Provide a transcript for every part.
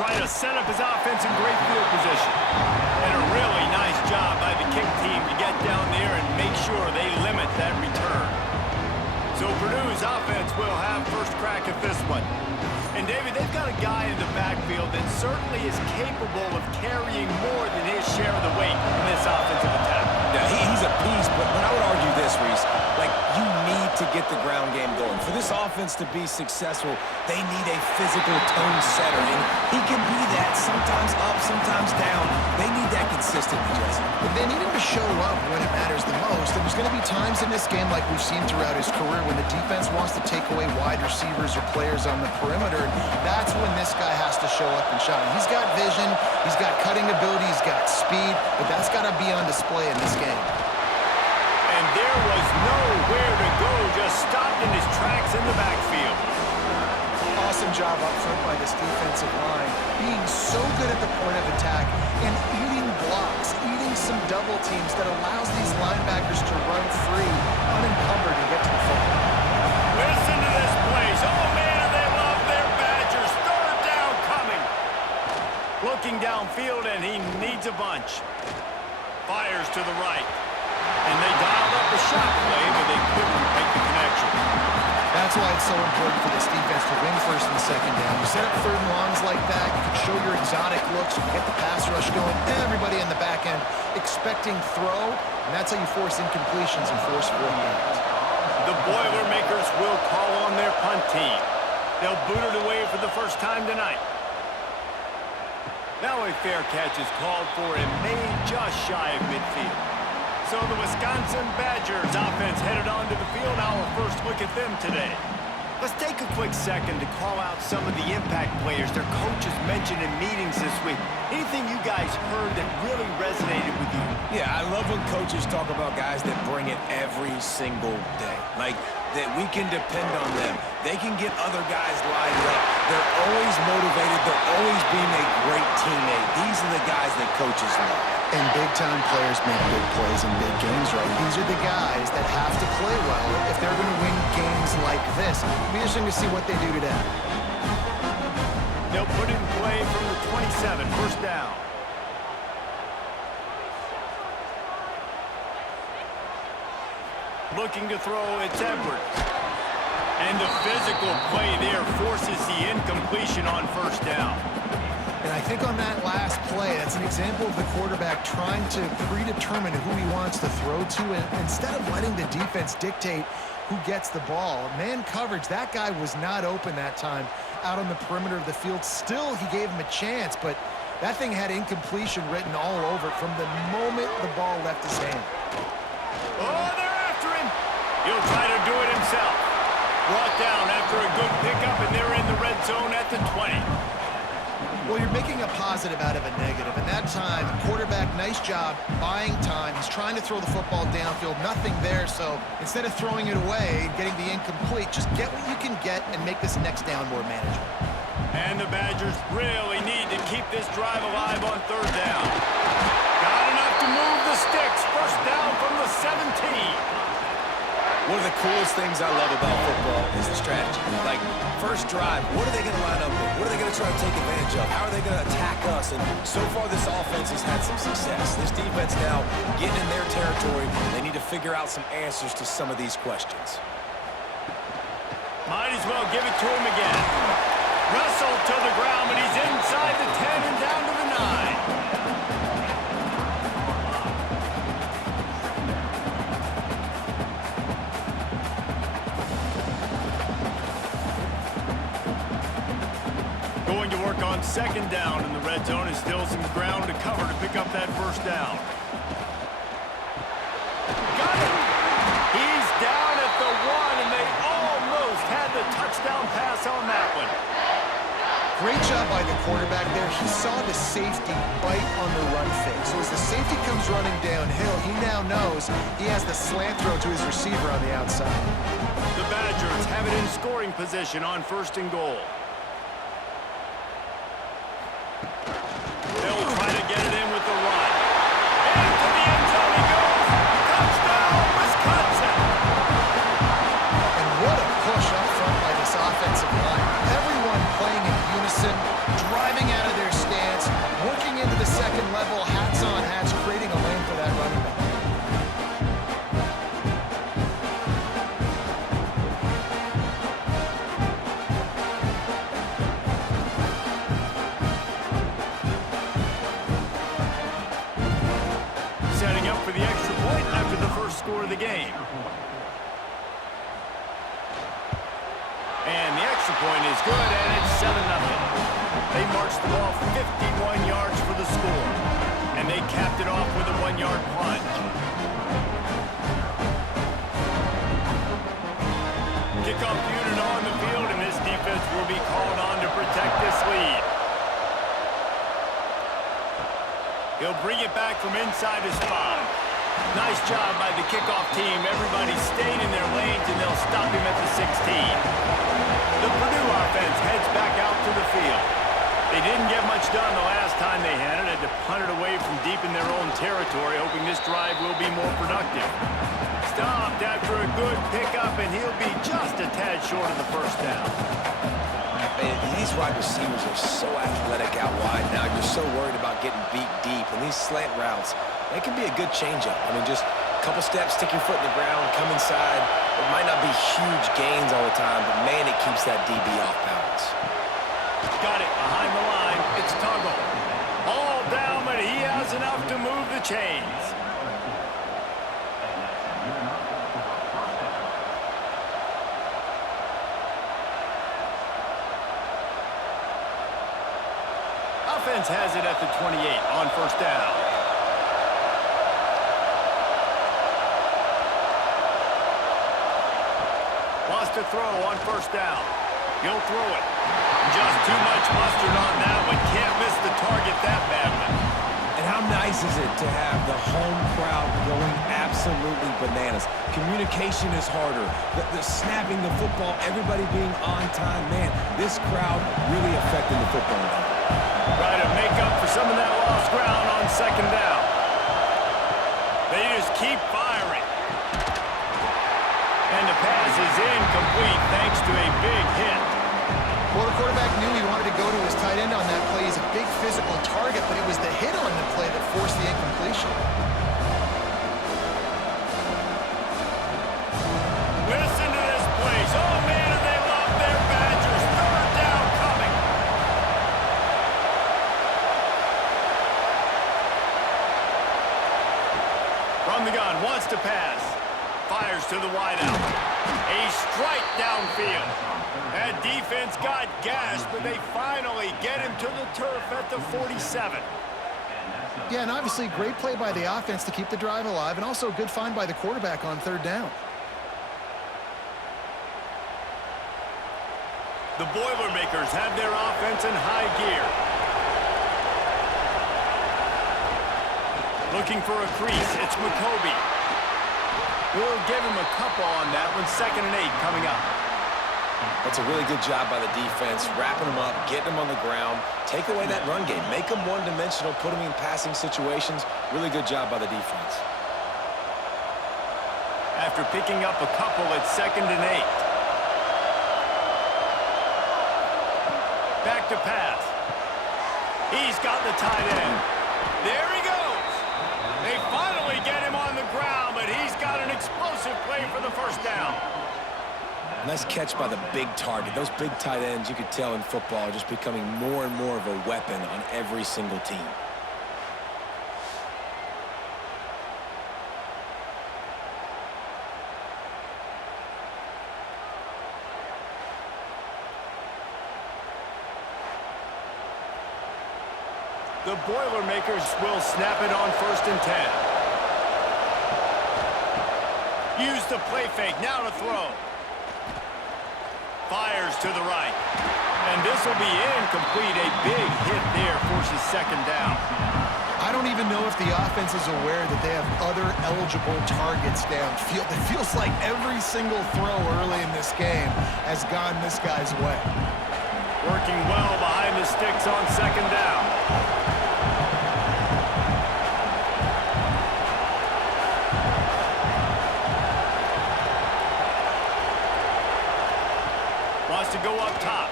trying to set up his offense in great field position. And a really nice job by the kick team to get down there and make sure they limit that return. So Purdue's offense will have first crack at this one. And, David, they've got a guy in the backfield that certainly is capable of carrying more than his share of the weight in this offensive attack. Yeah, he's a beast, but I would argue this, Reese. Like, you need to get the ground game going. For this offense to be successful, they need a physical tone setter. And he can be that, sometimes up, sometimes down. They need that consistently, Jesse. But they need him to show up when it matters the most. And there's going to be times in this game, like we've seen throughout his career, when the defense wants to take away wide receivers or players on the perimeter. That's when this guy has to show up and shine. He's got vision, he's got cutting ability, he's got speed, but that's got to be on display in this game. And there was nowhere to go, just stopped in his tracks in the backfield. Awesome job up front by this defensive line, being so good at the point of attack and eating blocks, eating some double teams that allows these linebackers to run free, unencumbered, and get to the football. Listen to this place. Oh, man, they love their Badgers. Third down coming. Looking downfield, and he needs a bunch. Fires to the right. And they dialed up the shot play, but they couldn't make the connection. That's why it's so important for this defense to win first and second down. You set up third and longs like that, you can show your exotic looks, you can get the pass rush going, everybody in the back end expecting throw, and that's how you force incompletions and force fourth downs. The Boilermakers will call on their punt team. They'll boot it away for the first time tonight. Now a fair catch is called for and made just shy of midfield. So the Wisconsin Badgers offense headed onto the field. Our first look at them today. Let's take a quick second to call out some of the impact players their coaches mentioned in meetings this week. Anything you guys heard that really resonated with you? Yeah, I love when coaches talk about guys that bring it every single day. Like, that we can depend on them. They can get other guys lined up. They're always motivated. They're always being a great teammate. These are the guys that coaches love. And big-time players make big plays in big games, right? These are the guys that have to play well if they're going to win games like this. It'll be interesting to see what they do today. They'll put it in play from the 27, first down. Looking to throw, it's Edwards. And the physical play there forces the incompletion on first down. And I think on that last play, that's an example of the quarterback trying to predetermine who he wants to throw to, and instead of letting the defense dictate who gets the ball. Man coverage, that guy was not open that time out on the perimeter of the field. Still, he gave him a chance, but that thing had incompletion written all over it from the moment the ball left his hand. Oh, they're after him. He'll try to do it himself. Brought down after a good pickup, and they're in the red zone at the 20. Well, you're making a positive out of a negative. And that time, quarterback, nice job buying time. He's trying to throw the football downfield. Nothing there, so instead of throwing it away and getting the incomplete, just get what you can get and make this next down more manageable. And the Badgers really need to keep this drive alive on third down. Got enough to move the sticks. First down from the 17. One of the coolest things I love about football is the strategy. Like, first drive, what are they going to line up with? What are they going to try to take advantage of? How are they going to attack us? And so far, this offense has had some success. This defense now getting in their territory. They need to figure out some answers to some of these questions. Might as well give it to him again. Russell to the ground, but he's inside the 10 and down to the 9. Going to work on second down in the red zone. Is still some ground to cover to pick up that first down. Got it! He's down at the 1, and they almost had the touchdown pass on that one. Great job by the quarterback there. He saw the safety bite on the run fake. So as the safety comes running downhill, he now knows he has the slant throw to his receiver on the outside. The Badgers have it in scoring position on first and goal. They'll try to get it in with the run. Into the end zone he goes. Touchdown, Wisconsin! And what a push up front by this offensive line. Everyone playing in unison, driving out of the second level, hats on hats, creating a lane for that running back. Setting up for the extra point after the first score of the game. And the extra point is good, and it's 7-0. They marched the ball 51 yards for the score, and they capped it off with a 1-yard plunge. Kickoff unit on the field, and this defense will be called on to protect this lead. He'll bring it back from inside his 5. Nice job by the kickoff team. Everybody stayed in their lanes, and they'll stop him at the 16. The Purdue offense heads back out to the field. They didn't get much done the last time they had it. Had to punt it away from deep in their own territory, hoping this drive will be more productive. Stopped after a good pickup, and he'll be just a tad short of the first down. These wide receivers are so athletic out wide now. You're so worried about getting beat deep. And these slant routes, they can be a good changeup. I mean, just a couple steps, stick your foot in the ground, come inside. It might not be huge gains all the time, but, man, it keeps that DB off balance. Got it behind the line. It's Tuggle. All down, but he has enough to move the chains. Offense has it at the 28 on first down. Wants to throw on first down. He'll throw it. Just too much mustard on that one. Can't miss the target that badly. And how nice is it to have the home crowd going absolutely bananas? Communication is harder. The snapping the football, everybody being on time. Man, this crowd really affecting the football game. Try to make up for some of that lost ground on second down. They just keep firing. And the pass is incomplete thanks to a big hit. Well, the quarterback knew he wanted to go to his tight end on that play. He's a big physical target, but it was the hit on the play that forced the incompletion. Listen to this place. Oh, man, and they love their Badgers. Third down coming. From the gun, wants to pass. Fires to the wideout. A strike downfield. That defense got gashed, but they finally get him to the turf at the 47. Yeah, and obviously great play by the offense to keep the drive alive, and also a good find by the quarterback on third down. The Boilermakers have their offense in high gear. Looking for a crease, it's McCoby. We'll give him a couple on that one. 2nd and 8 coming up. That's a really good job by the defense, wrapping them up, getting them on the ground, take away that run game, make them one-dimensional, put them in passing situations. Really good job by the defense. After picking up a couple, it's 2nd and 8. Back to pass. He's got the tight end. There he goes. They finally get him on the ground, but he's got an explosive play for the first down. Nice catch by the big target. Those big tight ends, you could tell in football, are just becoming more and more of a weapon on every single team. The Boilermakers will snap it on 1st and 10. Use the play fake, now to throw. Fires to the right. And this will be incomplete. A big hit there forces 2nd down. I don't even know if the offense is aware that they have other eligible targets downfield. It feels like every single throw early in this game has gone this guy's way. Working well behind the sticks on 2nd down. Wants to go up top.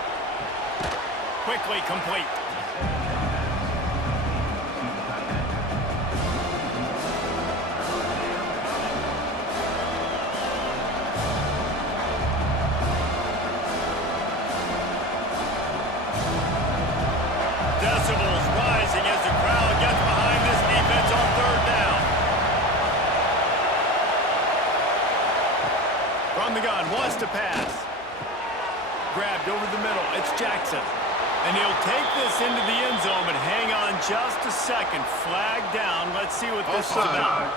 Quickly complete. to pass. Grabbed over the middle. It's Jackson. And he'll take this into the end zone, but hang on just a second. Flag down. Let's see what this is about.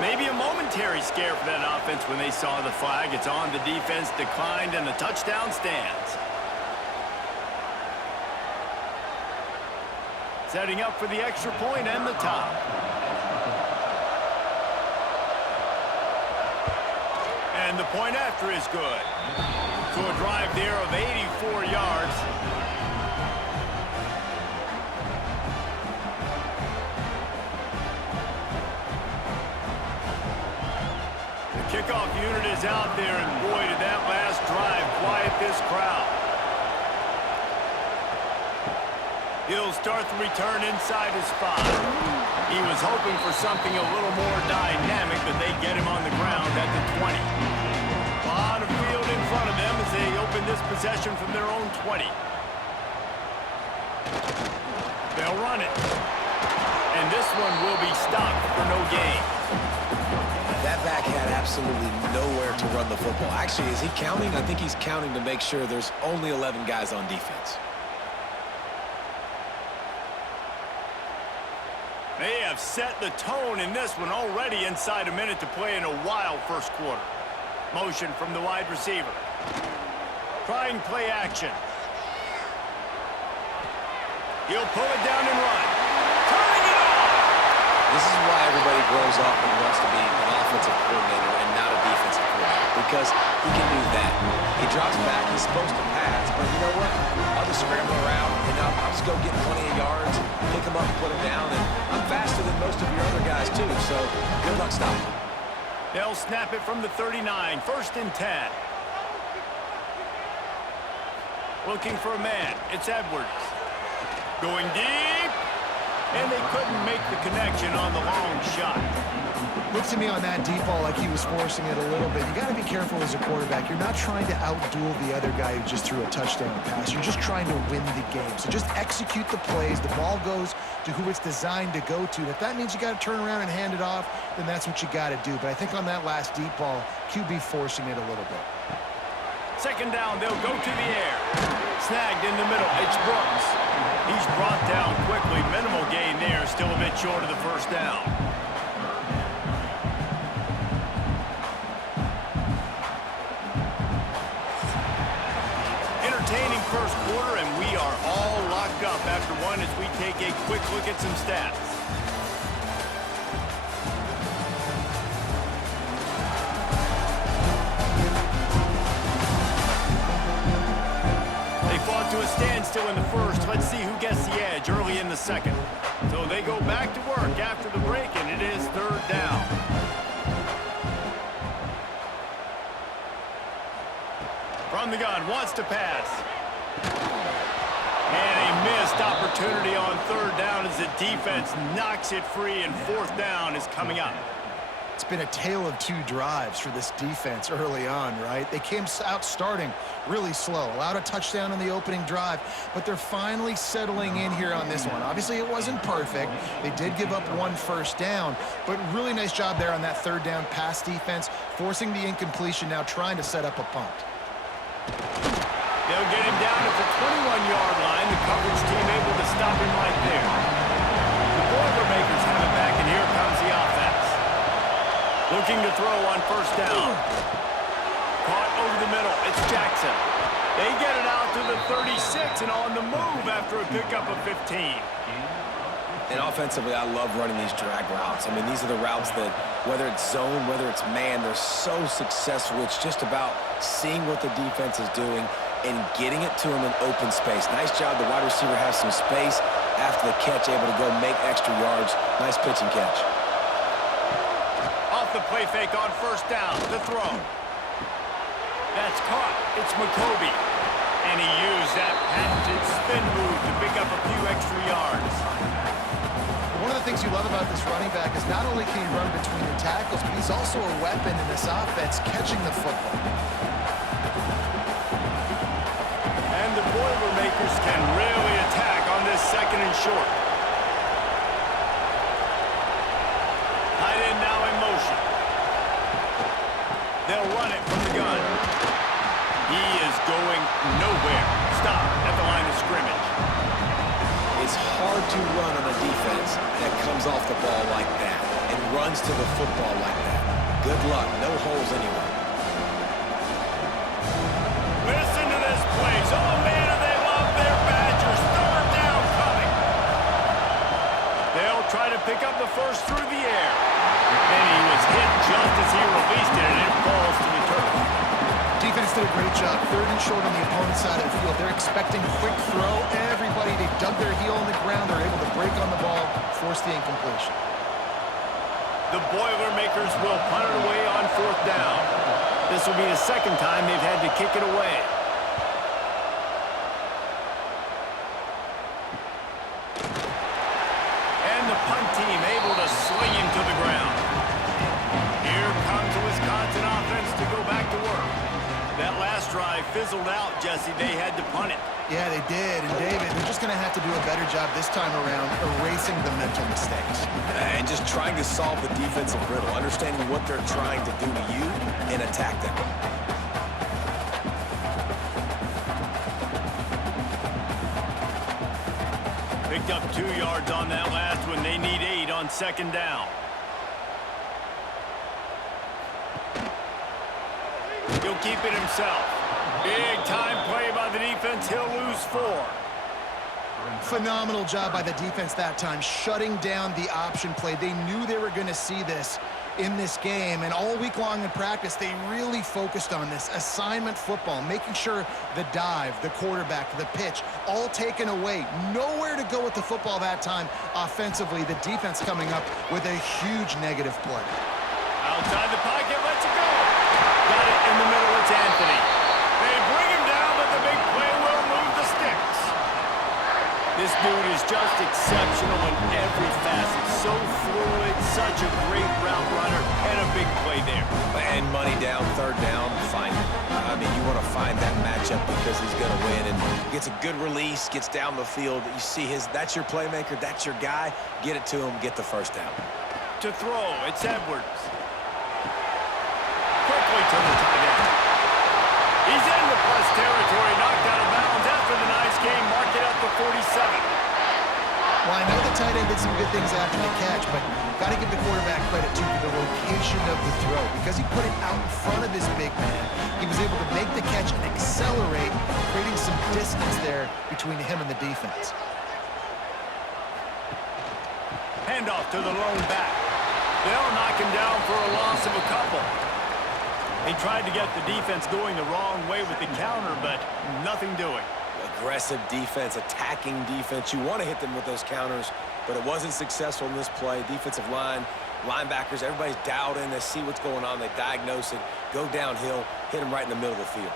Maybe a momentary scare for that offense when they saw the flag. It's on, the defense declined, and the touchdown stands. Setting up for the extra point and the top. And the point after is good. So a drive there of 84 yards. The kickoff unit is out there, and boy, did that last drive quiet this crowd. He'll start the return inside his spot. He was hoping for something a little more dynamic, but they get him on the ground at the 20. A lot of field in front of them as they open this possession from their own 20. They'll run it. And this one will be stopped for no gain. That back had absolutely nowhere to run the football. Actually, is he counting? I think he's counting to make sure there's only 11 guys on defense. They have set the tone in this one already inside a minute to play in a wild first quarter. Motion from the wide receiver. Trying play action. He'll pull it down and run. Turning it on! This is why everybody grows up and wants to be an offensive coordinator and not a defensive coordinator, because he can do that. He drops back, he's supposed to pass, but you know what? I'll just scramble around, and I'll just go get plenty of yards, pick him up, put him down, and I'm faster than most of your other guys, too, so good luck stopping him. They'll snap it from the 39, 1st and 10. Looking for a man. It's Edwards. Going deep. And they couldn't make the connection on the long shot. Looks to me on that deep ball like he was forcing it a little bit. You got to be careful as a quarterback. You're not trying to outduel the other guy who just threw a touchdown pass. You're just trying to win the game. So just execute the plays. The ball goes to who it's designed to go to. And if that means you got to turn around and hand it off, then that's what you got to do. But I think on that last deep ball, QB forcing it a little bit. 2nd down, they'll go to the air. Snagged in the middle. It's Brooks. He's brought down quickly. Minimal gain there. Still a bit short of the 1st down. Entertaining first quarter, and we are all locked up after one as we take a quick look at some stats. To a standstill in the 1st. Let's see who gets the edge early in the 2nd. So they go back to work after the break, and it is 3rd down. From the gun, wants to pass. And a missed opportunity on 3rd down as the defense knocks it free, and 4th down is coming up. It's been a tale of two drives for this defense early on, right? They came out starting really slow, allowed a touchdown on the opening drive, but they're finally settling in here on this one. Obviously, it wasn't perfect. They did give up 1 first down, but really nice job there on that 3rd down pass defense, forcing the incompletion, now trying to set up a punt. They'll get him down at the 21-yard line. The coverage team able to stop him right there. The Boilermakers have it back, and here comes the offense. Looking to throw on 1st down. Caught over the middle. It's Jackson. They get it out to the 36 and on the move after a pickup of 15. And offensively, I love running these drag routes. I mean, these are the routes that, whether it's zone, whether it's man, they're so successful. It's just about seeing what the defense is doing and getting it to them in open space. Nice job. The wide receiver has some space after the catch, able to go make extra yards. Nice pitch and catch. Off the play fake on 1st down. The throw. That's caught. It's McCoby. And he used that patented spin move to pick up a few extra yards. One of the things you love about this running back is not only can he run between the tackles, but he's also a weapon in this offense catching the football. And the Boilermakers can really attack on this 2nd and short. Tight end now in They'll run it from the gun. He is going nowhere. Stop at the line of scrimmage. It's hard to run on a defense that comes off the ball like that and runs to the football like that. Good luck. No holes anywhere. Listen to this place. Oh, man, do they love their Badgers. Third down coming. They'll try to pick up the first through the air. And he was hit just as he released it, and it falls to the turf. Defense did a great job. Third and short on the opponent's side of the field. They're expecting quick throw. Everybody, they dug their heel in the ground. They're able to break on the ball, force the incompletion. The Boilermakers will punt it away on fourth down. This will be the second time they've had to kick it away. And the punt team able to sling him to the ground. Here comes the Wisconsin offense to go back to work. That last drive fizzled out, Jesse. They had to punt it. Yeah, they did. And David, they're just going to have to do a better job this time around erasing the mental mistakes. And just trying to solve the defensive riddle, understanding what they're trying to do to you and attack them. Picked up 2 yards on that last one. They need 8 on second down. He'll keep it himself. Big time play by the defense. He'll lose 4. Phenomenal job by the defense that time, shutting down the option play. They knew they were going to see this in this game, and all week long in practice, they really focused on this assignment football, making sure the dive, the quarterback, the pitch, all taken away. Nowhere to go with the football that time offensively. The defense coming up with a huge negative play. Outside the pocket, lets it go. Got it in the middle, it's Anthony. They bring him down, but the big play will move the sticks. This dude is just exceptional in every facet. So fluid, such a great route runner, and a big play there. And money down, third down, find it. I mean, you want to find that matchup because he's going to win. And gets a good release, gets down the field. You see that's your playmaker, that's your guy. Get it to him, get the first down. To throw, it's Edwards. Quickly to the tight end. He's in the plus territory, knocked out of bounds after the nice game. Mark it up to 47. Well, I know the tight end did some good things after the catch, but got to give the quarterback credit, too, for the location of the throw. Because he put it out in front of his big man, he was able to make the catch and accelerate, creating some distance there between him and the defense. Handoff to the lone back. They'll knock him down for a loss of a couple. They tried to get the defense going the wrong way with the counter, but nothing doing. Aggressive defense, attacking defense. You want to hit them with those counters, but it wasn't successful in this play. Defensive line, linebackers, everybody's dialed in. They see what's going on. They diagnose it, go downhill, hit them right in the middle of the field.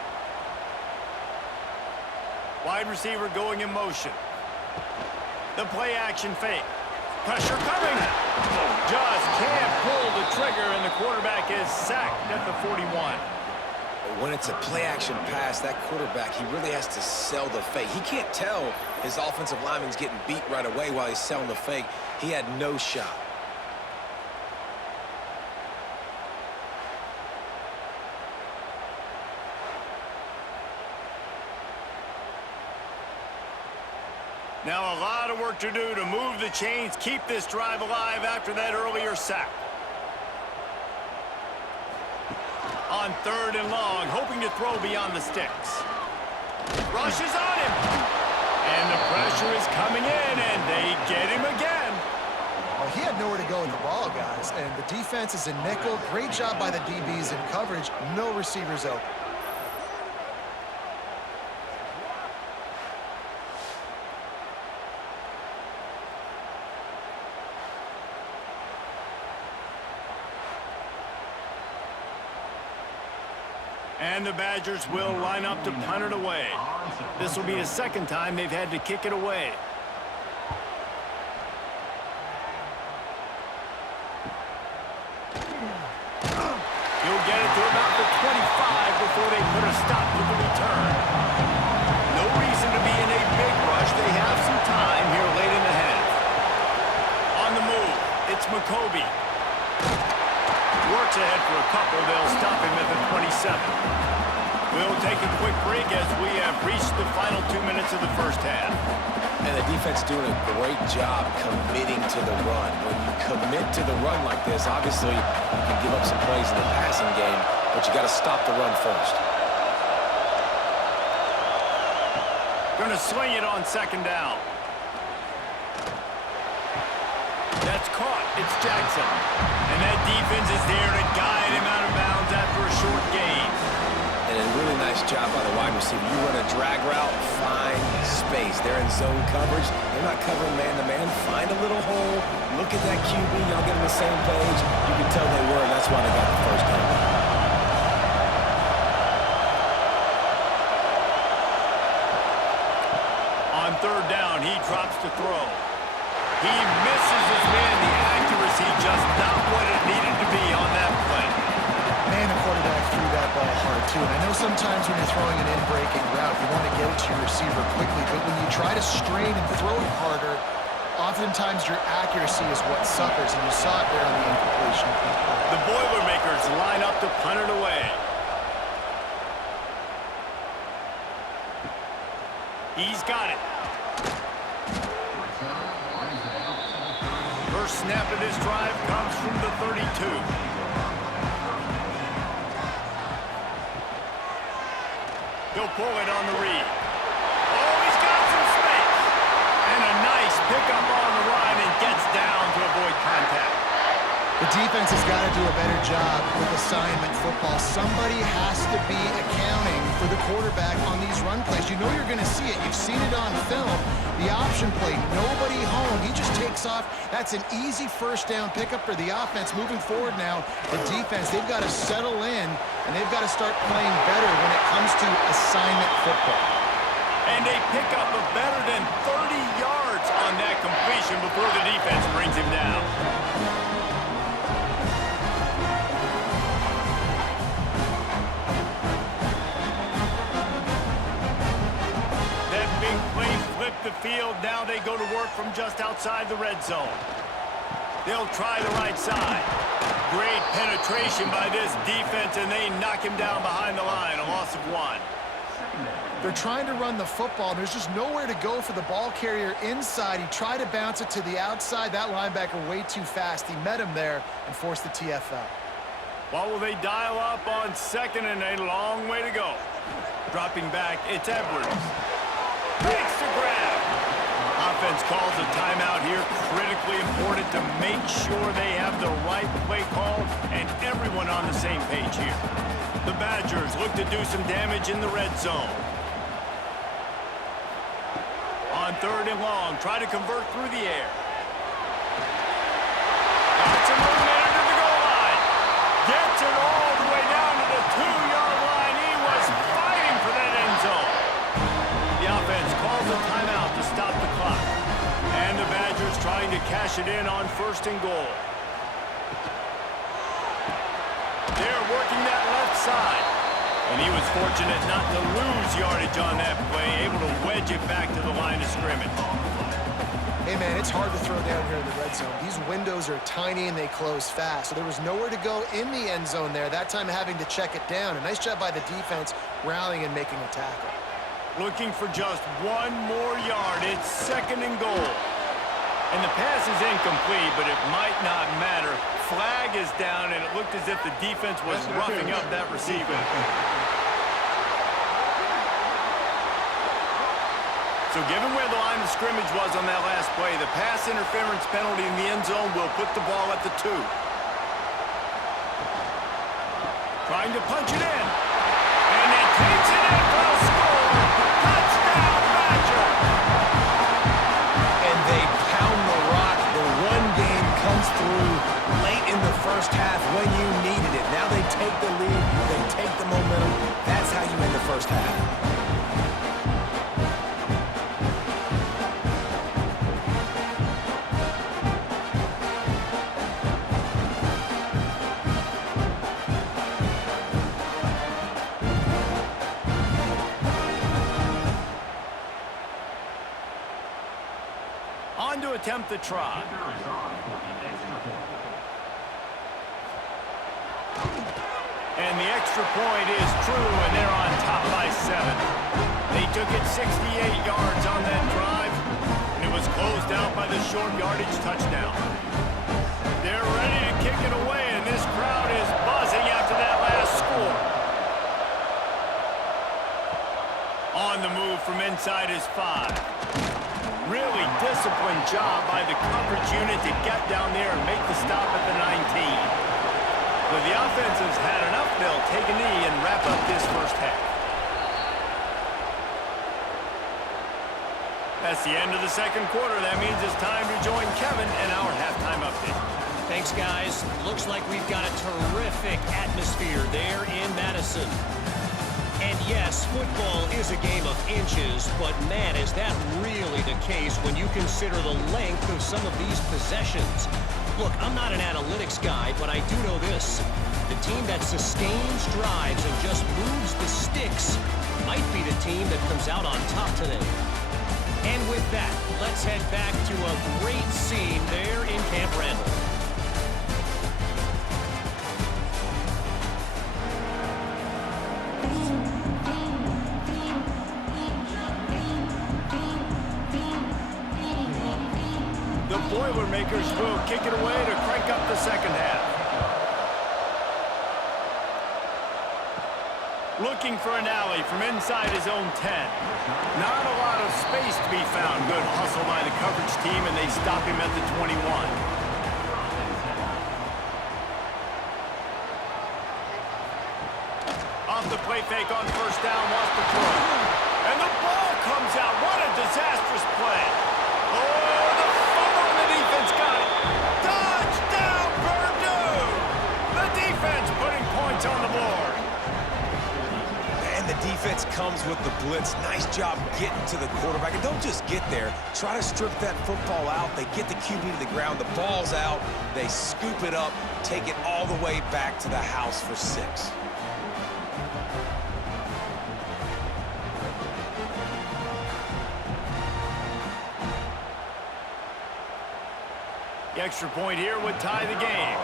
Wide receiver going in motion. The play action fake. Pressure coming. Just can't pull the trigger, and the quarterback is sacked at the 41. When it's a play-action pass, that quarterback, he really has to sell the fake. He can't tell his offensive lineman's getting beat right away while he's selling the fake. He had no shot. Now a lot of work to do to move the chains, keep this drive alive after that earlier sack. On third and long, hoping to throw beyond the sticks. Rushes on him. And the pressure is coming in, and they get him again. Well, he had nowhere to go with the ball, guys. And the defense is a nickel. Great job by the DBs in coverage. No receivers open. And the Badgers will line up to punt it away. This will be the second time they've had to kick it away. He'll get it to about the 25 before they put a stop to the return. No reason to be in a big rush. They have some time here late in the half. On the move, it's McCoby. Works ahead for a couple. They'll stop him at the 20. 7. We'll take a quick break as we have reached the final 2 minutes of the first half. And the defense doing a great job committing to the run. When you commit to the run like this, obviously you can give up some plays in the passing game, but you got to stop the run first. Going to swing it on 2nd down. That's caught. It's Jackson. And that defense is there to guide him out of bounds after a short gain. And a really nice job by the wide receiver. You run a drag route, find space. They're in zone coverage. They're not covering man-to-man. Find a little hole. Look at that QB. Y'all get on the same page. You can tell they were, and that's why they got the first down. On 3rd down, he drops to throw. He misses his man. The accuracy just not what it needed to be on that play. Man, the quarterback threw that ball hard, too. And I know sometimes when you're throwing an in-breaking route, you want to get it to your receiver quickly. But when you try to strain and throw it harder, oftentimes your accuracy is what suffers. And you saw it there on the incompletion. The Boilermakers line up to punt it away. He's got it. First snap of this drive comes from the 32. He'll pull it on the read. Oh, he's got some space. And a nice pickup on the run and gets down to avoid contact. The defense has got to do a better job with assignment football. Somebody has to be accounting for the quarterback on these run plays. You know you're going to see it. You've seen it on film. The option play, nobody home. He just takes off. That's an easy first down pickup for the offense. Moving forward now, the defense, they've got to settle in, and they've got to start playing better when it comes to assignment football. And a pickup of better than 30 yards on that completion before the defense brings him down. The field. Now they go to work from just outside the red zone. They'll try the right side. Great penetration by this defense, and they knock him down behind the line. A loss of 1. They're trying to run the football. There's just nowhere to go for the ball carrier inside. He tried to bounce it to the outside. That linebacker way too fast. He met him there and forced the TFL. What will they dial up on 2nd and a long way to go? Dropping back, it's Edwards. Makes the grab. Offense calls a timeout here. Critically important to make sure they have the right play call and everyone on the same page here. The Badgers look to do some damage in the red zone. On 3rd and long, try to convert through the air. Gets him eliminated to the goal line. Gets it all the way down to the 2-yard line. He was fighting for that end zone. The offense calls a timeout to stop the clock. And the Badgers trying to cash it in on 1st and goal. They're working that left side. And he was fortunate not to lose yardage on that play, able to wedge it back to the line of scrimmage. Hey, man, it's hard to throw down here in the red zone. These windows are tiny and they close fast. So there was nowhere to go in the end zone there, that time having to check it down. A nice job by the defense rallying and making a tackle. Looking for just 1 more yard. It's 2nd and goal. And the pass is incomplete, but it might not matter. Flag is down, and it looked as if the defense was roughing up that receiver. So given where the line of scrimmage was on that last play, the pass interference penalty in the end zone will put the ball at the 2. Trying to punch it in. And it takes it in for a score. Touchdown, Badger. And they pound the rock. The run game comes through late in the first half when you needed it. Now they take the lead. They take the momentum. That's how you end the first half. On to attempt the try. And the extra point is true, and they're on top by 7. They took it 68 yards on that drive, and it was closed out by the short yardage touchdown. They're ready to kick it away, and this crowd is buzzing after that last score. On the move from inside his 5. Really disciplined job by the coverage unit to get down there and make the stop at the 19. But the offense has had enough. They'll take a knee and wrap up this first half. That's the end of the second quarter. That means it's time to join Kevin in our halftime update. Thanks, guys. Looks like we've got a terrific atmosphere there in Madison. And yes, football is a game of inches, but man, is that really the case when you consider the length of some of these possessions. Look, I'm not an analytics guy, but I do know this. The team that sustains drives and just moves the sticks might be the team that comes out on top today. And with that, let's head back to a great scene there in Camp Randall. The Boilermakers will kick it away to crank up the second half. Looking for an alley from inside his own 10. Not a lot of space to be found. Good hustle by the coverage team, and they stop him at the 21. Off the play fake on first down, wants to throw. And the ball comes out. What a disastrous play. Oh, the fumble on the defense got it. Touchdown, Purdue! The defense putting points on the board. And the defense comes with the blitz. Nice job getting to the quarterback. And don't just get there. Try to strip that football out. They get the QB to the ground. The ball's out. They scoop it up, take it all the way back to the house for 6. The extra point here would tie the game.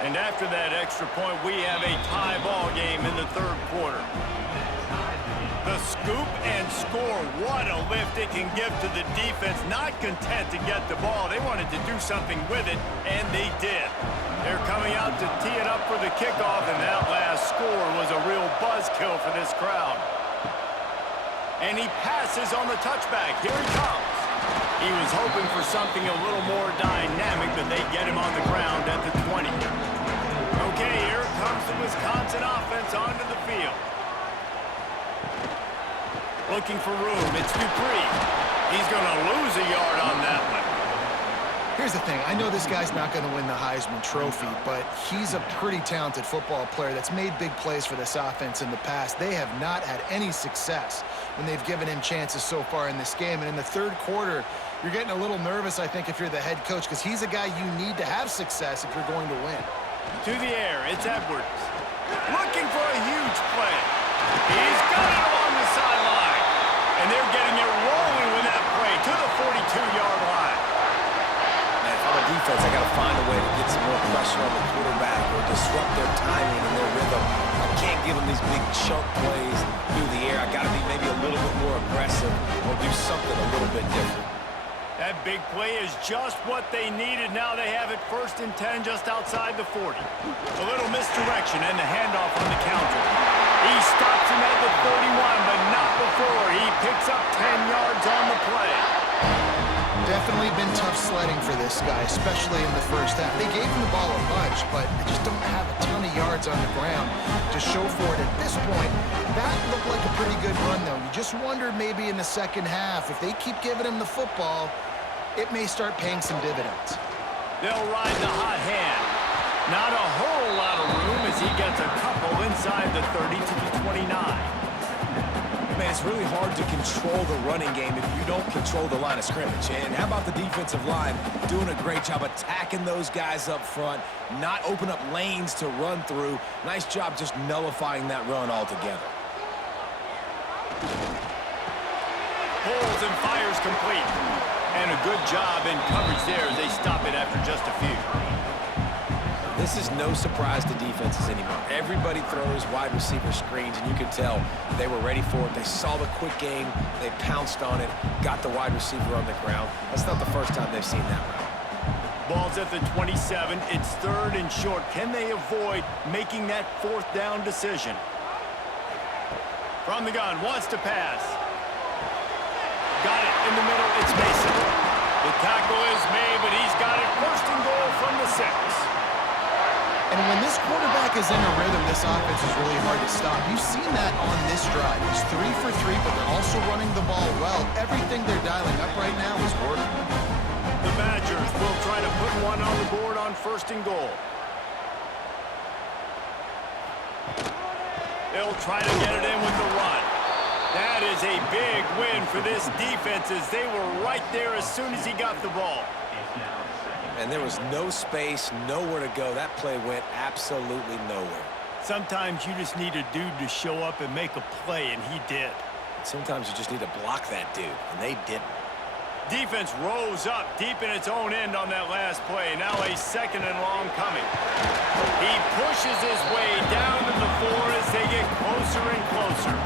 And after that extra point, we have a tie ball game in the third quarter. The scoop and score. What a lift it can give to the defense. Not content to get the ball. They wanted to do something with it, and they did. They're coming out to tee it up for the kickoff, and that last score was a real buzzkill for this crowd. And he passes on the touchback. Here he comes. He was hoping for something a little more dynamic, but they get him on the ground at the 20. Okay, here comes the Wisconsin offense onto the field. Looking for room. It's Dupree. He's going to lose a yard on that one. Here's the thing. I know this guy's not going to win the Heisman Trophy, but he's a pretty talented football player that's made big plays for this offense in the past. They have not had any success when they've given him chances so far in this game. And in the third quarter, you're getting a little nervous, I think, if you're the head coach, because he's a guy you need to have success if you're going to win. To the air, it's Edwards. Looking for a huge play. He's got it along the sideline. And they're getting it rolling with that play to the 42-yard line. Defense, I got to find a way to get some more pressure on the quarterback or disrupt their timing and their rhythm. I can't give them these big chunk plays through the air. I got to be maybe a little bit more aggressive or do something a little bit different. That big play is just what they needed. Now they have it 1st and 10 just outside the 40. A little misdirection and the handoff on the counter. He stops him at the 31, but not before. He picks up 10 yards on the play. Definitely been tough sledding for this guy, especially in the first half. They gave him the ball a bunch, but they just don't have a ton of yards on the ground to show for it. At this point, that looked like a pretty good run, though. You just wondered maybe in the second half, if they keep giving him the football, it may start paying some dividends. They'll ride the hot hand. Not a whole lot of room as he gets a couple inside the 30 to the 29. Man, it's really hard to control the running game if you don't control the line of scrimmage. And how about the defensive line doing a great job attacking those guys up front, not open up lanes to run through. Nice job just nullifying that run altogether. Pulls and fires complete. And a good job in coverage there as they stop it after just a few. This is no surprise to defenses anymore. Everybody throws wide receiver screens, and you can tell they were ready for it. They saw the quick game. They pounced on it, got the wide receiver on the ground. That's not the first time they've seen that route. Ball's at the 27. It's 3rd and short. Can they avoid making that 4th down decision? From the gun, wants to pass. Got it in the middle. It's Mason. The tackle is made, but he's got it 1st and goal from the 6. And when this quarterback is in a rhythm, this offense is really hard to stop. You've seen that on this drive. He's 3 for 3, but they're also running the ball well. Everything they're dialing up right now is working. The Badgers will try to put one on the board on 1st and goal. They'll try to get it in with the run. That is a big win for this defense as they were right there as soon as he got the ball. And there was no space, nowhere to go. That play went absolutely nowhere. Sometimes you just need a dude to show up and make a play, and he did. Sometimes you just need to block that dude, and they didn't. Defense rose up deep in its own end on that last play. Now a 2nd and long coming. He pushes his way down to the 4 as they get closer and closer.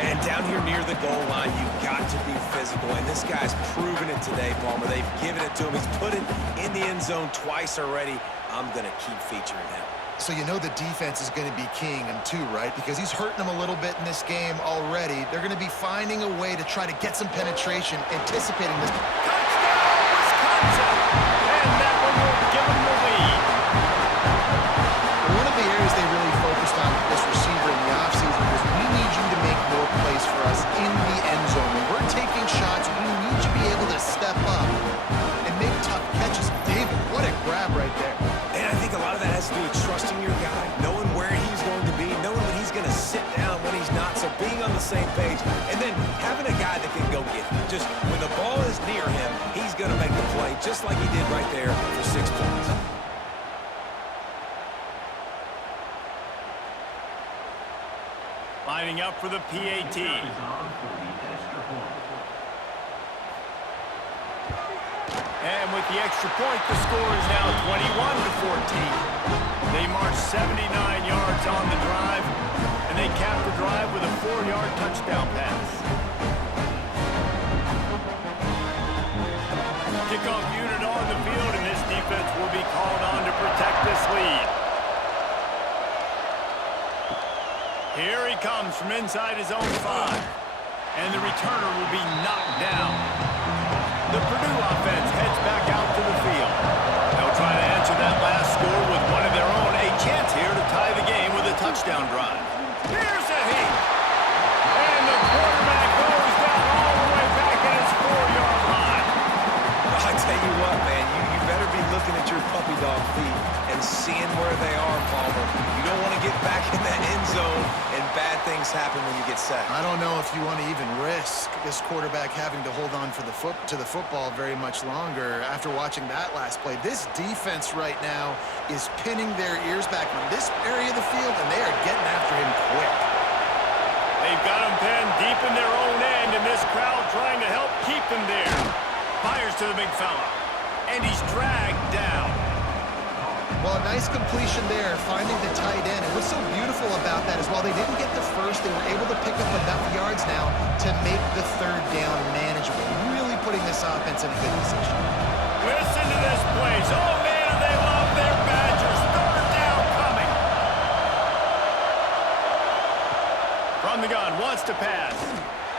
And down here near the goal line, you've got to be physical. And this guy's proven it today, Palmer. They've given it to him. He's put it in the end zone twice already. I'm going to keep featuring him. So you know the defense is going to be keying him too, right? Because he's hurting them a little bit in this game already. They're going to be finding a way to try to get some penetration, anticipating this. Touchdown, Wisconsin! And that one will give them the lead. One of the areas they really focused on with this receiver in the offseason was we need you to make more plays for us in the end zone. When we're taking shots, we need you to be able to step up and make tough catches. David, what a grab right there. And I think a lot of that has to do with trusting your guy, knowing where he's going to be, knowing when he's going to sit down, when he's not, so being on the same page, and then having a guy that can go get him. Just when the ball is near him, he's going to make the play, just like he did right there for 6 points. Lining up for the PAT. And with the extra point, the score is now 21-14. They march 79 yards on the drive, and they cap the drive with a 4-yard touchdown pass. Kickoff unit on the field, and this defense will be called on to protect this lead. Here he comes from inside his own 5. And the returner will be knocked down. The Purdue offense heads back out to the field. They'll try to answer that last score with one of their own. A chance here to tie the game with a touchdown drive. Here's a hit. And the quarterback goes down all the way back at his 4-yard line. I tell you what, man, you better be looking at your puppy dog feet and seeing where they are, Palmer. You don't want to get back in that end zone and bad things happen when you get sacked. I don't know if you want to even risk this quarterback having to hold on for to the football very much longer after watching that last play. This defense right now is pinning their ears back on this area of the field, and they are getting after him quick. They've got him pinned deep in their own end, and this crowd trying to help keep him there. Fires to the big fella, and he's dragged down. Well, a nice completion there, finding the tight end. And what's so beautiful about that is while they didn't get the first, they were able to pick up enough yards now to make the 3rd down manageable, really putting this offense in a good position. Listen to this place. Oh, man, they love their Badgers. 3rd down coming. From the gun, wants to pass.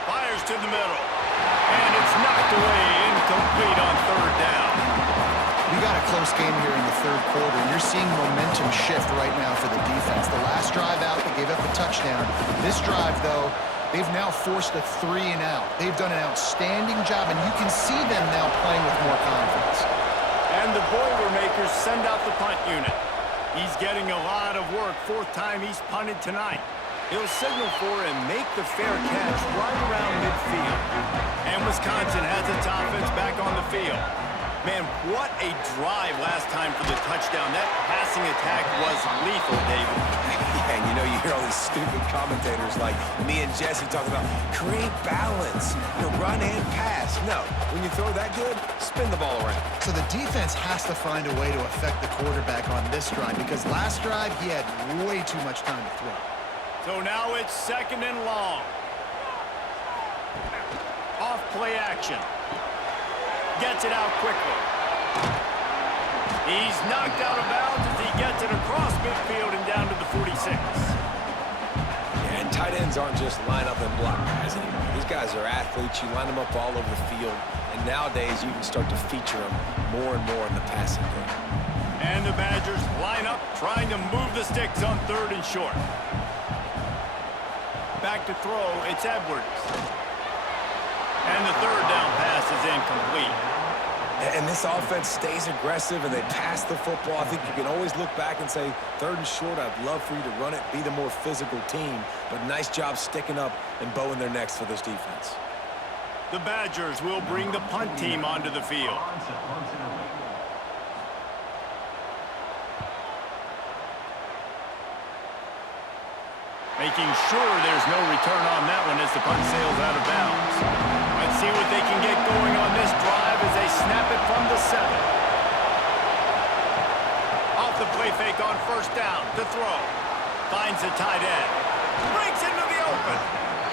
Fires to the middle. And it's knocked away, incomplete on 3rd down. We got a close game here in the 3rd quarter, and you're seeing momentum shift right now for the defense. The last drive out, they gave up a touchdown. This drive, though, they've now forced a 3-and-out. They've done an outstanding job, and you can see them now playing with more confidence. And the Boilermakers send out the punt unit. He's getting a lot of work. 4th time he's punted tonight. He'll signal for and make the fair catch right around midfield. And Wisconsin has its offense back on the field. Man, what a drive last time for the touchdown. That passing attack was lethal, David. Yeah, and you know, you hear all these stupid commentators like me and Jesse talking about create balance, run and pass. No, when you throw that good, spin the ball around. So the defense has to find a way to affect the quarterback on this drive because last drive he had way too much time to throw. So now it's 2nd and long. Off play action. Gets it out quickly. He's knocked out of bounds as he gets it across midfield and down to the 46. Yeah, and tight ends aren't just line up and block guys anymore. These guys are athletes. You line them up all over the field. And nowadays, you can start to feature them more and more in the passing game. And the Badgers line up, trying to move the sticks on 3rd and short. Back to throw, it's Edwards. And the 3rd down pass is incomplete. And this offense stays aggressive and they pass the football. I think you can always look back and say, 3rd and short, I'd love for you to run it, be the more physical team. But nice job sticking up and bowing their necks for this defense. The Badgers will bring the punt team onto the field. Making sure there's no return on that one as the punt sails out of bounds. Let's see what they can get going on this drive as they snap it from the 7. Off the play fake on 1st down to throw. Finds the tight end. Breaks into the open.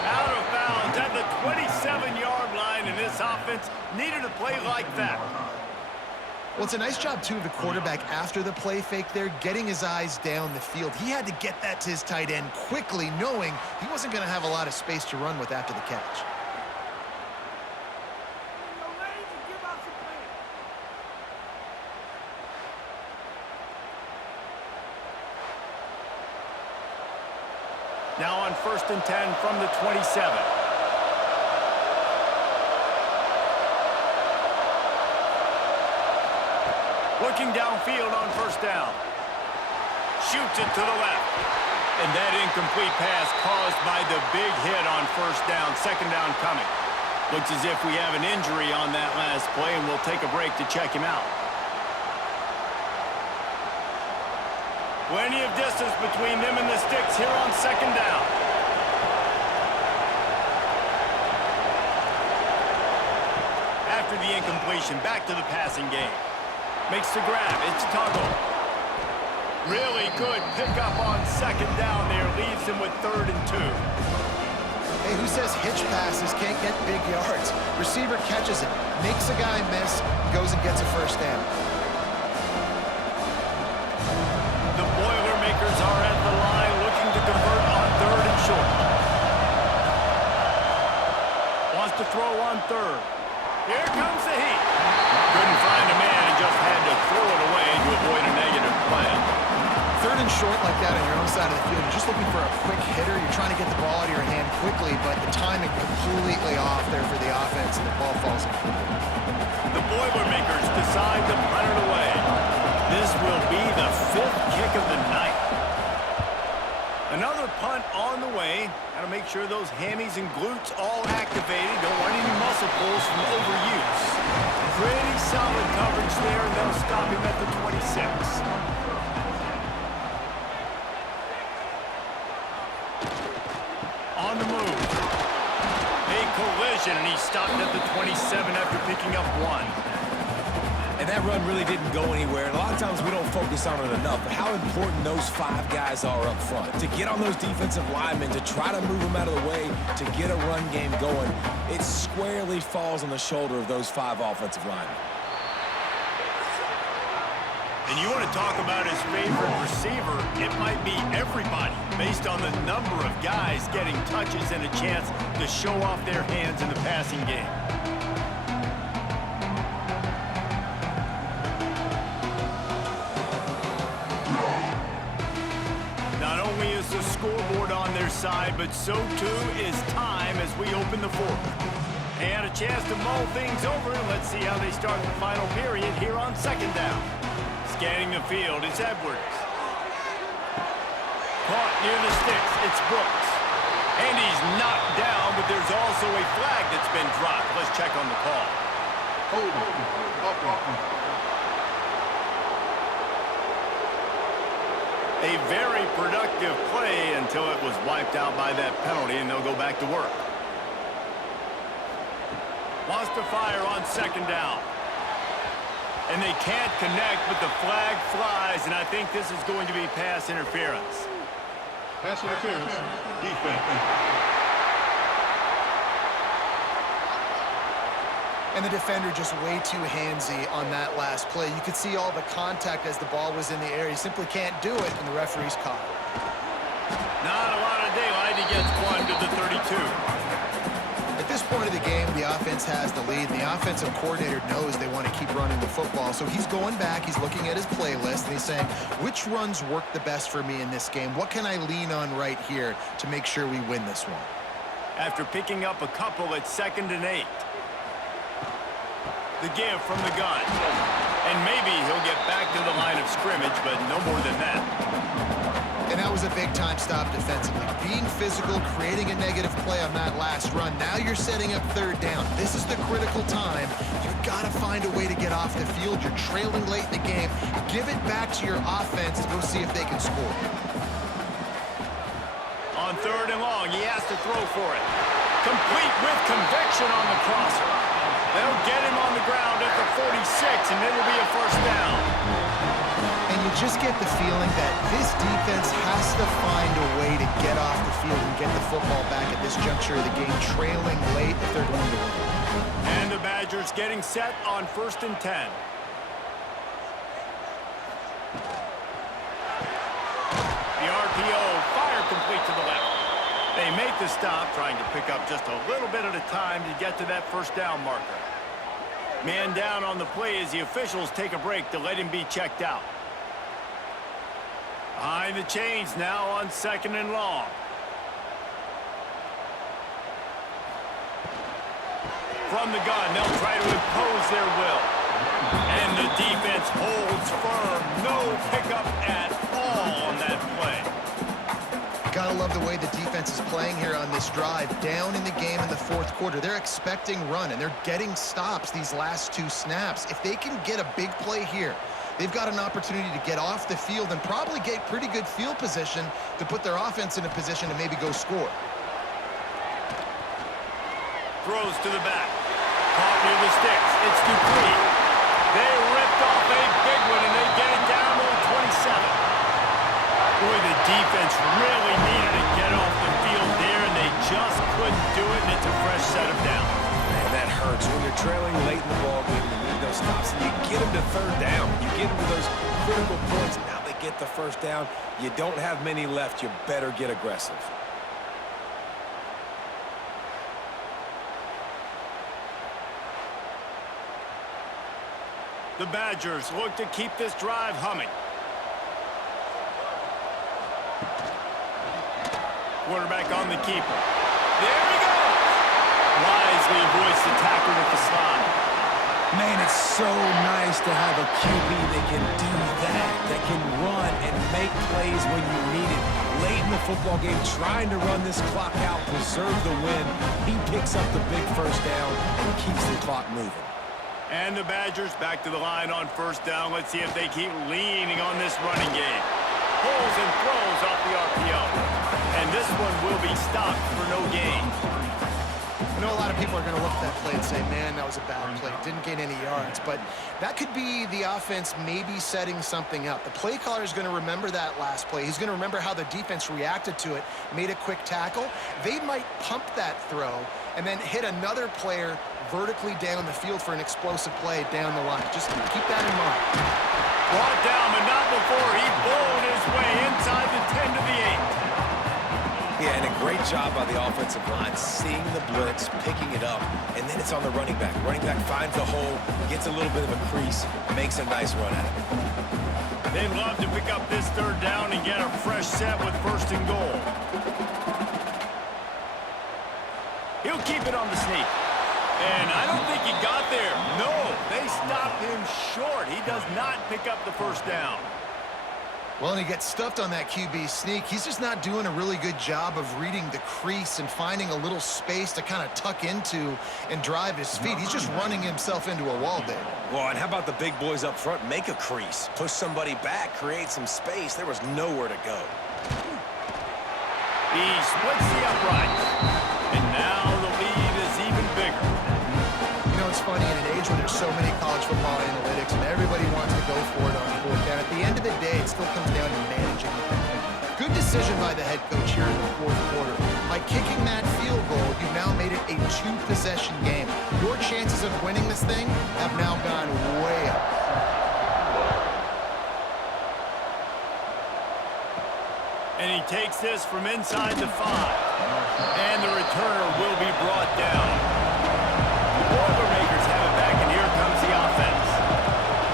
Out of bounds at the 27-yard line, and this offense needed a play like that. Well, it's a nice job, too, of the quarterback after the play fake there, getting his eyes down the field. He had to get that to his tight end quickly, knowing he wasn't going to have a lot of space to run with after the catch. Now on 1st and 10 from the 27. Looking downfield on 1st down. Shoots it to the left. And that incomplete pass caused by the big hit on 1st down. 2nd down coming. Looks as if we have an injury on that last play, and we'll take a break to check him out. Plenty of distance between them and the sticks here on 2nd down. After the incompletion, back to the passing game. Makes the grab. It's Tuggle. Really good pickup on 2nd down there. Leaves him with 3rd and 2. Hey, who says hitch passes can't get big yards? Receiver catches it, makes a guy miss, goes and gets a 1st down. The Boilermakers are at the line looking to convert on 3rd and short. Wants to throw on 3rd. Here comes the heat. Couldn't find a man and just had to throw it away to avoid a negative play. 3rd and short like that on your own side of the field, you're just looking for a quick hitter. You're trying to get the ball out of your hand quickly, but the timing completely off there for the offense, and the ball falls incomplete. The Boilermakers decide to punt it away. This will be the 5th kick of the night. Another punt on the way. Got to make sure those hammies and glutes all activated. Don't want any muscle pulls from overuse. Pretty solid coverage there, and they'll stop him at the 26. On the move. A collision, and he stopped at the 27 after picking up 1. And that run really didn't go anywhere. And a lot of times we don't focus on it enough, but how important those 5 guys are up front. To get on those defensive linemen, to try to move them out of the way, to get a run game going, it squarely falls on the shoulder of those 5 offensive linemen. And you want to talk about his favorite receiver, it might be everybody, based on the number of guys getting touches and a chance to show off their hands in the passing game. Not only is the scoreboard on their side, but so too is time as we open the 4th. They had a chance to mull things over, and let's see how they start the final period here on 2nd down. Scanning the field, it's Edwards. Caught near the sticks, it's Brooks. And he's knocked down, but there's also a flag that's been dropped. Let's check on the call. A very productive play until it was wiped out by that penalty, and they'll go back to work. Wants to fire on second down. And they can't connect, but the flag flies, and I think this is going to be pass interference. Pass interference, defense. And the defender just way too handsy on that last play. You could see all the contact as the ball was in the air. He simply can't do it, and the referee's caught. Not a lot of daylight. He gets one to the 32. At this point of the game, the offense has the lead, and the offensive coordinator knows they want to keep running the football. So he's going back, he's looking at his playlist, and he's saying, which runs work the best for me in this game? What can I lean on right here to make sure we win this one? After picking up a couple at 2nd and 8. The give from the gun. And maybe he'll get back to the line of scrimmage, but no more than that. And that was a big-time stop defensively. Being physical, creating a negative play on that last run. Now you're setting up 3rd down. This is the critical time. You've got to find a way to get off the field. You're trailing late in the game. Give it back to your offense to go see if they can score. On 3rd and long, he has to throw for it. Complete with conviction on the crosser. They'll get him on the ground at the 46, and it'll be a 1st down. And you just get the feeling that this defense has to find a way to get off the field and get the football back at this juncture of the game, trailing late if they're going to win. And the Badgers getting set on 1st and 10. The RPO, fire complete to the left. They make the stop, trying to pick up just a little bit at a time to get to that 1st down marker. Man down on the play as the officials take a break to let him be checked out. Behind the chains now on 2nd and long. From the gun, they'll try to impose their will. And the defense holds firm. No pickup at all on that play. Gotta love the way the defense is playing here on this drive. Down in the game in the 4th quarter. They're expecting run, and they're getting stops these last 2 snaps. If they can get a big play here, they've got an opportunity to get off the field and probably get pretty good field position to put their offense in a position to maybe go score. Throws to the back. Caught near the sticks. It's Dupree. They ripped off a big one, and they get it down to the 27. Boy, the defense really needed to get off the field there, and they just couldn't do it, and it's a fresh set of downs. Man, that hurts. When you're trailing late in the ballgame, you need those stops, and you get them to 3rd down. You get them to those critical points. Now they get the 1st down. You don't have many left. You better get aggressive. The Badgers look to keep this drive humming. Quarterback on the keeper. There he goes! Wisely avoids the tackle with the slide. Man, it's so nice to have a QB that can do that can run and make plays when you need it. Late in the football game, trying to run this clock out, preserve the win. He picks up the big 1st down and keeps the clock moving. And the Badgers back to the line on 1st down. Let's see if they keep leaning on this running game. Pulls and throws off the RPO. And this one will be stopped for no gain. I know a lot of people are going to look at that play and say, man, that was a bad play. Didn't gain any yards. But that could be the offense maybe setting something up. The play caller is going to remember that last play. He's going to remember how the defense reacted to it, made a quick tackle. They might pump that throw and then hit another player vertically down the field for an explosive play down the line. Just keep that in mind. Brought down, but not before he bowled his way inside the 10 to the 8. Yeah, and a great job by the offensive line, seeing the blitz, picking it up, and then it's on the running back. Running back finds a hole, gets a little bit of a crease, makes a nice run at it. They'd love to pick up this 3rd down and get a fresh set with 1st and goal. He'll keep it on the sneak. And I don't think he got there. No, they stopped him short. He does not pick up the 1st down. Well, and he gets stuffed on that QB sneak. He's just not doing a really good job of reading the crease and finding a little space to kind of tuck into and drive his feet. He's just running himself into a wall, David. Well, and how about the big boys up front? Make a crease. Push somebody back. Create some space. There was nowhere to go. He splits the uprights. And now the lead is even bigger. You know, it's funny, in an age where there's so many college football analytics and everybody wants to go for it on fourth down, at the end of the day, it still comes down to managing the game. Good decision by the head coach here in the fourth quarter. By kicking that field goal, you've now made it a two-possession game. Your chances of winning this thing have now gone way up. And he takes this from inside the 5. And the returner will be brought down. The Boilermakers have it back, and here comes the offense.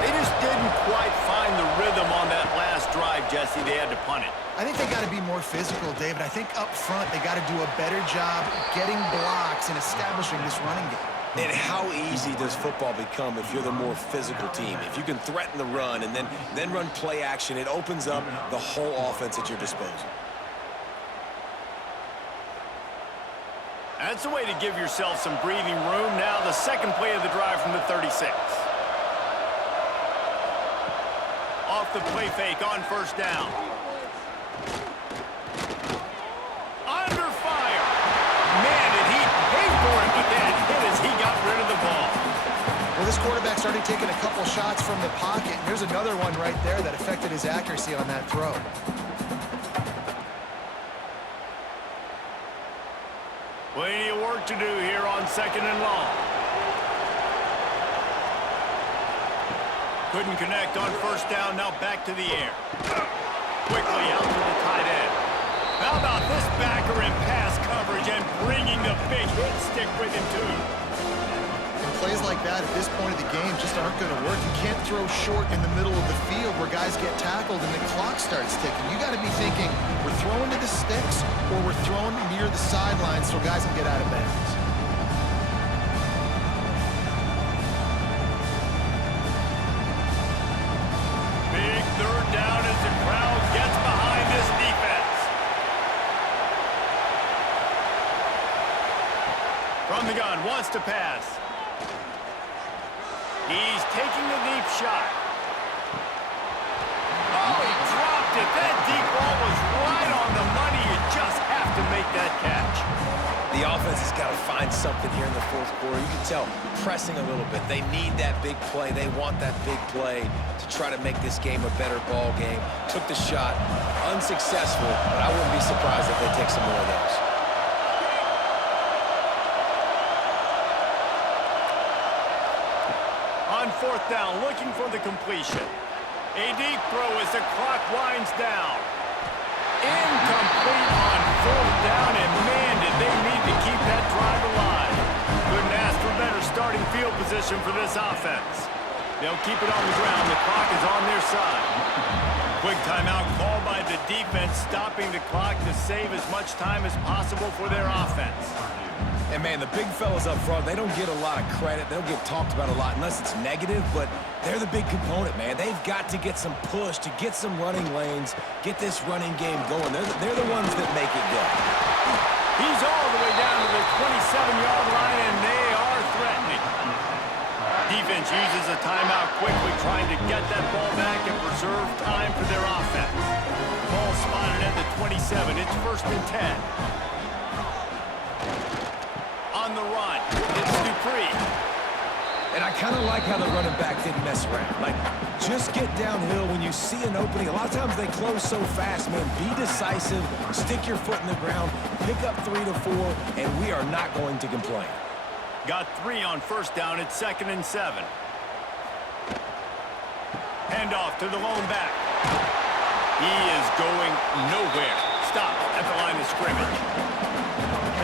They just didn't quite find the rhythm on that last drive, Jesse. They had to punt it. I think they got to be more physical, David. I think up front they got to do a better job getting blocks and establishing this running game. And how easy does football become if you're the more physical team? If you can threaten the run and then run play action, it opens up the whole offense at your disposal. That's a way to give yourself some breathing room. Now the second play of the drive from the 36. Off the play fake on first down. Under fire. Man, did he pay for it with that hit as he got rid of the ball. Well, this quarterback started taking a couple shots from the pocket. And here's another one right there that affected his accuracy on that throw. Plenty of work to do here on second and long. Couldn't connect on first down, now back to the air. Quickly out to the tight end. How about this backer in pass coverage and bringing the big hit stick with him too? And plays like that at this point of the game just aren't going to work. You can't throw short in the middle of the field where guys get tackled and the clock starts ticking. You got to be thinking, we're throwing to the sticks or we're throwing near the sidelines so guys can get out of bounds. Big third down as the crowd gets behind this defense. From the gun, wants to pass. He's taking the deep shot. Oh, he dropped it. That deep ball was right on the money. You just have to make that catch. The offense has got to find something here in the fourth quarter. You can tell, pressing a little bit. They need that big play. They want that big play to try to make this game a better ball game. Took the shot, unsuccessful, but I wouldn't be surprised if they take some more of those. On fourth down, looking for the completion. A deep throw as the clock winds down. Incomplete on fourth down, and man, did they need to keep that drive alive. Couldn't ask for better starting field position for this offense. They'll keep it on the ground. The clock is on their side. Quick timeout called by the defense, stopping the clock to save as much time as possible for their offense. And, man, the big fellas up front, they don't get a lot of credit. They don't get talked about a lot unless it's negative, but they're the big component, man. They've got to get some push, to get some running lanes, get this running game going. They're the ones that make it go. He's all the way down to the 27-yard line, and they are threatening. Defense uses a timeout quickly, trying to get that ball back and preserve time for their offense. Ball spotted at the 27. It's 1st and 10. On the run, it's Dupree. And I kind of like how the running back didn't mess around. Like, just get downhill when you see an opening. A lot of times they close so fast, man. Be decisive, stick your foot in the ground, pick up 3 to 4, and we are not going to complain. Got 3 on first down. It's 2nd and 7. Handoff to the lone back. He is going nowhere. Stop at the line of scrimmage.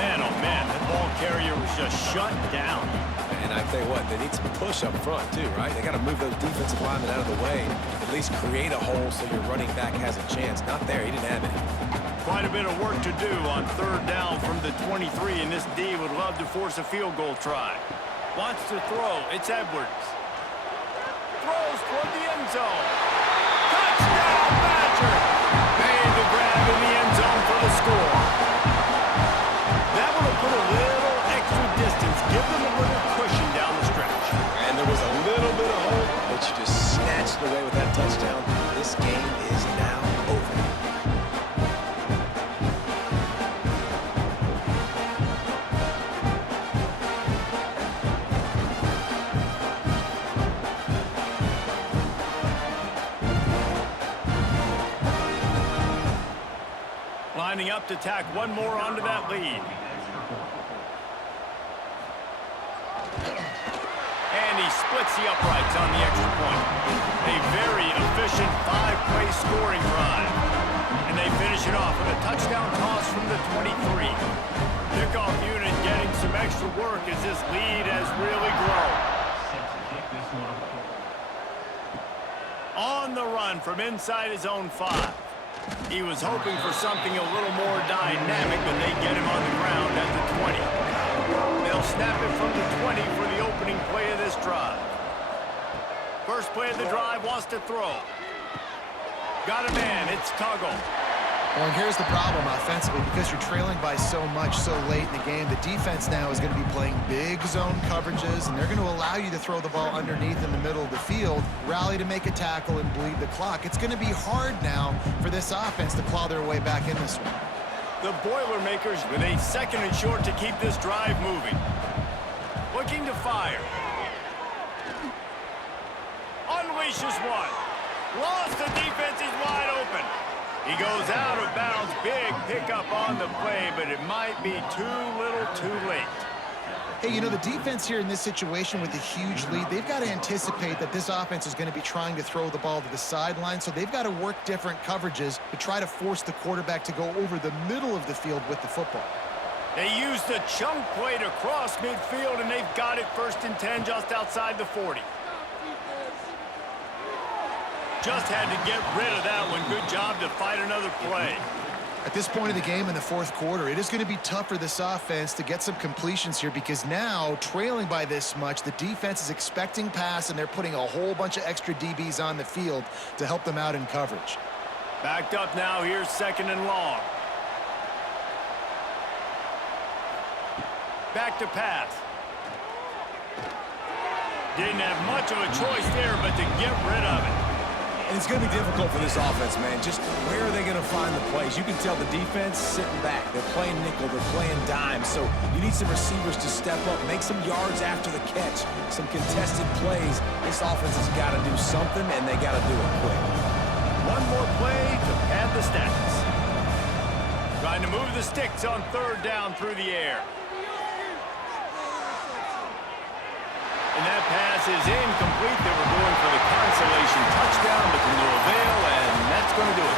Man, oh man, the ball carrier was just shut down. And I tell you what, they need some push up front too, right? They got to move those defensive linemen out of the way, at least create a hole so your running back has a chance. Not there, he didn't have it. Quite a bit of work to do on third down from the 23, and this D would love to force a field goal try. Wants to throw, it's Edwards. Throws toward the end zone. Touchdown, Badgers! This game is now over. Lining up to tack one more onto that lead. And he splits the uprights on the extra point. A very efficient 5-play scoring drive. And they finish it off with a touchdown toss from the 23. Kickoff unit getting some extra work as this lead has really grown. On the run from inside his own 5. He was hoping for something a little more dynamic, but they get him on the ground at the 20. They'll snap it from the 20 for the opening play of this drive. First play of the drive, wants to throw. Got a man, it's Tuggle. Well, and here's the problem offensively. Because you're trailing by so much so late in the game, the defense now is going to be playing big zone coverages, and they're going to allow you to throw the ball underneath in the middle of the field, rally to make a tackle, and bleed the clock. It's going to be hard now for this offense to claw their way back in this one. The Boilermakers with a 2nd and short to keep this drive moving. Looking to fire. Unleashes one. Lost, the defense is wide open. He goes out of bounds. Big pickup on the play, but it might be too little too late. Hey, you know, the defense here in this situation with a huge lead, they've got to anticipate that this offense is going to be trying to throw the ball to the sideline, so they've got to work different coverages to try to force the quarterback to go over the middle of the field with the football. They used the chunk play to cross midfield, and they've got it 1st and 10 just outside the 40. Just had to get rid of that one. Good job to fight another play. At this point of the game in the 4th quarter, it is going to be tough for this offense to get some completions here because now, trailing by this much, the defense is expecting pass, and they're putting a whole bunch of extra DBs on the field to help them out in coverage. Backed up now. Here's 2nd and long. Back to pass. Didn't have much of a choice there, but to get rid of it. And it's going to be difficult for this offense, man. Just where are they going to find the plays? You can tell the defense sitting back. They're playing nickel. They're playing dime. So you need some receivers to step up, make some yards after the catch, some contested plays. This offense has got to do something, and they got to do it quick. One more play to pad the stats. Trying to move the sticks on 3rd down through the air. And that pass is incomplete. They were going for the consolation touchdown, but to no avail, and that's going to do it.